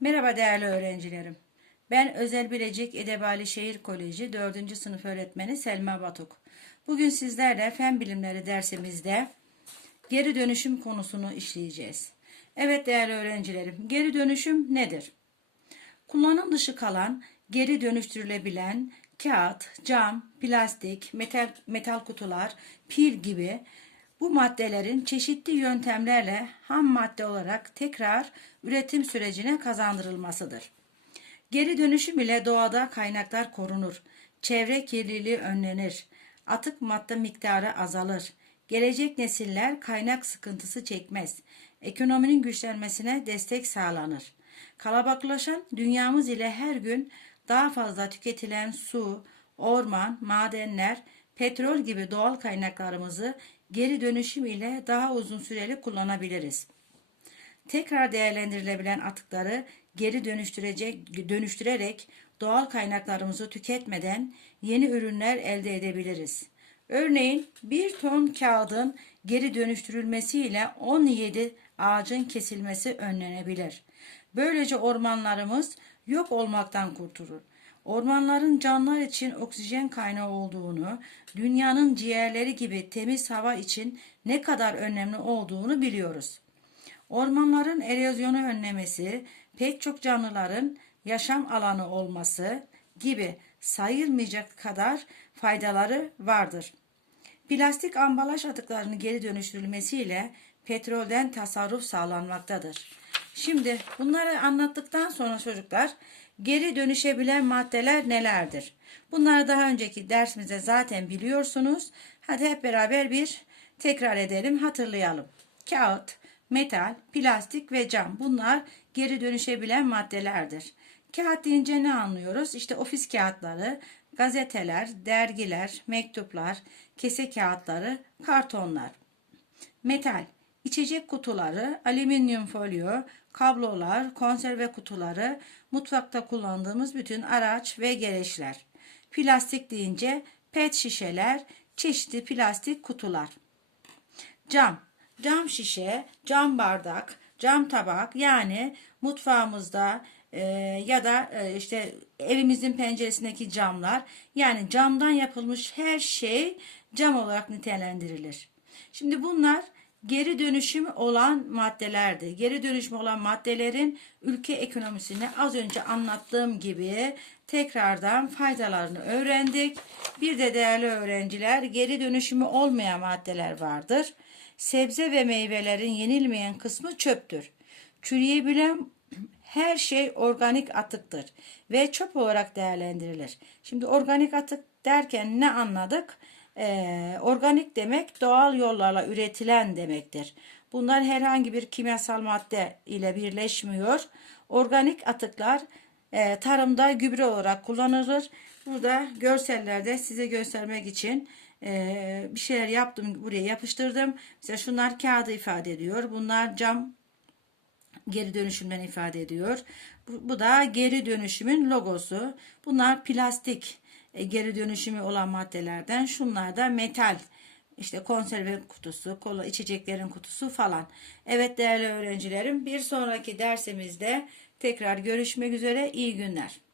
Merhaba değerli öğrencilerim. Ben Özel Bilecik Edebali Şehir Koleji 4. sınıf öğretmeni Selma Batuk. Bugün sizlerle fen bilimleri dersimizde geri dönüşüm konusunu işleyeceğiz. Evet değerli öğrencilerim, geri dönüşüm nedir? Kullanım dışı kalan, geri dönüştürülebilen kağıt, cam, plastik, metal, metal kutular, pil gibi bu maddelerin çeşitli yöntemlerle ham madde olarak tekrar üretim sürecine kazandırılmasıdır. Geri dönüşüm ile doğada kaynaklar korunur, çevre kirliliği önlenir, atık madde miktarı azalır, gelecek nesiller kaynak sıkıntısı çekmez, ekonominin güçlenmesine destek sağlanır. Kalabalıklaşan dünyamız ile her gün daha fazla tüketilen su, orman, madenler, petrol gibi doğal kaynaklarımızı geri dönüşüm ile daha uzun süreli kullanabiliriz. Tekrar değerlendirilebilen atıkları geri dönüştürecek, dönüştürerek doğal kaynaklarımızı tüketmeden yeni ürünler elde edebiliriz. Örneğin bir ton kağıdın geri dönüştürülmesiyle 17 ağacın kesilmesi önlenebilir. Böylece ormanlarımız yok olmaktan kurtulur. Ormanların canlılar için oksijen kaynağı olduğunu, dünyanın ciğerleri gibi temiz hava için ne kadar önemli olduğunu biliyoruz. Ormanların erozyonu önlemesi, pek çok canlıların yaşam alanı olması gibi sayılmayacak kadar faydaları vardır. Plastik ambalaj atıklarının geri dönüştürülmesiyle petrolden tasarruf sağlanmaktadır. Şimdi bunları anlattıktan sonra çocuklar geri dönüşebilen maddeler nelerdir? Bunları daha önceki dersimizde zaten biliyorsunuz. Hadi hep beraber bir tekrar edelim, hatırlayalım. Kağıt, metal, plastik ve cam bunlar geri dönüşebilen maddelerdir. Kağıt deyince ne anlıyoruz? İşte ofis kağıtları, gazeteler, dergiler, mektuplar, kese kağıtları, kartonlar. Metal, içecek kutuları, alüminyum folyo, kablolar, konserve kutuları, mutfakta kullandığımız bütün araç ve gereçler. Plastik deyince pet şişeler, çeşitli plastik kutular. Cam, cam şişe, cam bardak, cam tabak yani mutfağımızda e, ya da e, işte evimizin penceresindeki camlar yani camdan yapılmış her şey cam olarak nitelendirilir. Şimdi bunlar geri dönüşüm olan maddelerdi. Geri dönüşüm olan maddelerin ülke ekonomisine az önce anlattığım gibi tekrardan faydalarını öğrendik. Bir de değerli öğrenciler geri dönüşümü olmayan maddeler vardır. Sebze ve meyvelerin yenilmeyen kısmı çöptür. Çürüyebilen her şey organik atıktır ve çöp olarak değerlendirilir. Şimdi organik atık derken ne anladık? Ee, organik demek doğal yollarla üretilen demektir. Bunlar herhangi bir kimyasal madde ile birleşmiyor. Organik atıklar e, tarımda gübre olarak kullanılır. Burada görsellerde size göstermek için e, bir şeyler yaptım buraya yapıştırdım. Mesela şunlar kağıdı ifade ediyor. Bunlar cam geri dönüşümden ifade ediyor. Bu, bu da geri dönüşümün logosu. Bunlar plastik e, geri dönüşümü olan maddelerden. Şunlar da metal. İşte konserve kutusu, kola içeceklerin kutusu falan. Evet değerli öğrencilerim bir sonraki dersimizde tekrar görüşmek üzere. İyi günler.